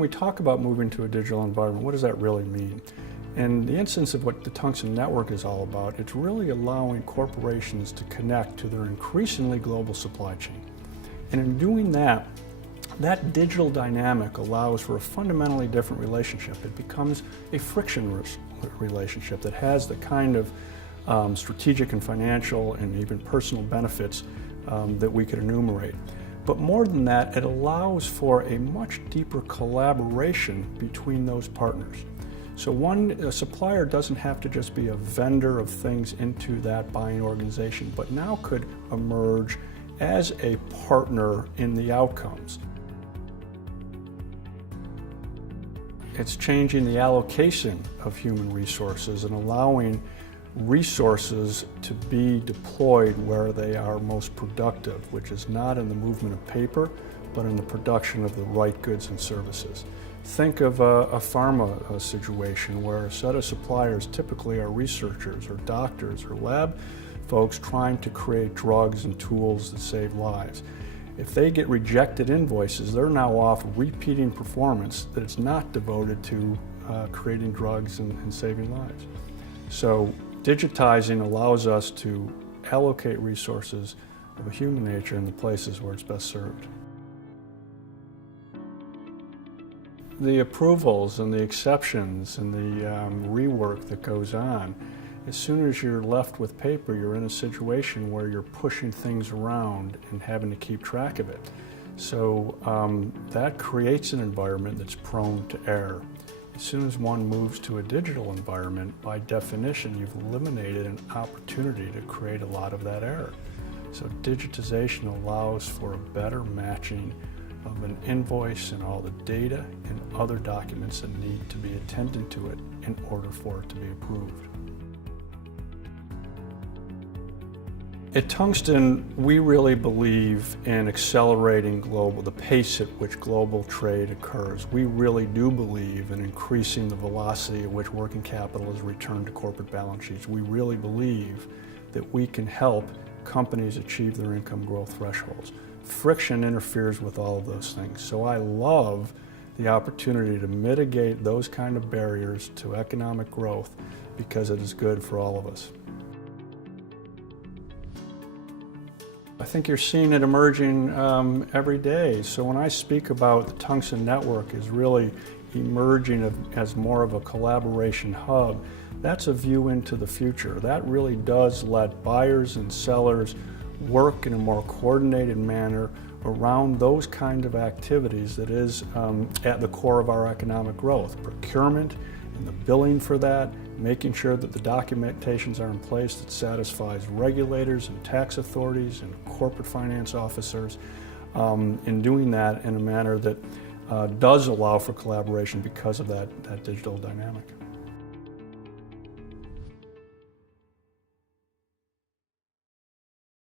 we talk about moving to a digital environment, what does that really mean? In the instance of what the Tungsten Network is all about, it's really allowing corporations to connect to their increasingly global supply chain. And in doing that, that digital dynamic allows for a fundamentally different relationship. It becomes a frictionless relationship that has the kind of strategic and financial and even personal benefits that we could enumerate. But more than that, it allows for a much deeper collaboration between those partners. So a supplier doesn't have to just be a vendor of things into that buying organization, but now could emerge as a partner in the outcomes. It's changing the allocation of human resources and allowing resources to be deployed where they are most productive, which is not in the movement of paper, but in the production of the right goods and services. Think of a pharma situation where a set of suppliers typically are researchers or doctors or lab folks trying to create drugs and tools that save lives. If they get rejected invoices, they're now off repeating performance that is not devoted to creating drugs and saving lives. So digitizing allows us to allocate resources of a human nature in the places where it's best served. The approvals and the exceptions and the rework that goes on, as soon as you're left with paper, you're in a situation where you're pushing things around and having to keep track of it. So that creates an environment that's prone to error. As soon as one moves to a digital environment, by definition, you've eliminated an opportunity to create a lot of that error. So digitization allows for a better matching of an invoice and all the data and other documents that need to be attended to it in order for it to be approved. At Tungsten, we really believe in accelerating the pace at which global trade occurs. We really do believe in increasing the velocity at which working capital is returned to corporate balance sheets. We really believe that we can help companies achieve their income growth thresholds. Friction interferes with all of those things. So I love the opportunity to mitigate those kind of barriers to economic growth because it is good for all of us. I think you're seeing it emerging every day. So when I speak about the Tungsten Network is really emerging as more of a collaboration hub, that's a view into the future. That really does let buyers and sellers work in a more coordinated manner around those kind of activities that is at the core of our economic growth. Procurement and the billing for that, making sure that the documentations are in place that satisfies regulators and tax authorities and corporate finance officers, in doing that in a manner that does allow for collaboration because of that digital dynamic.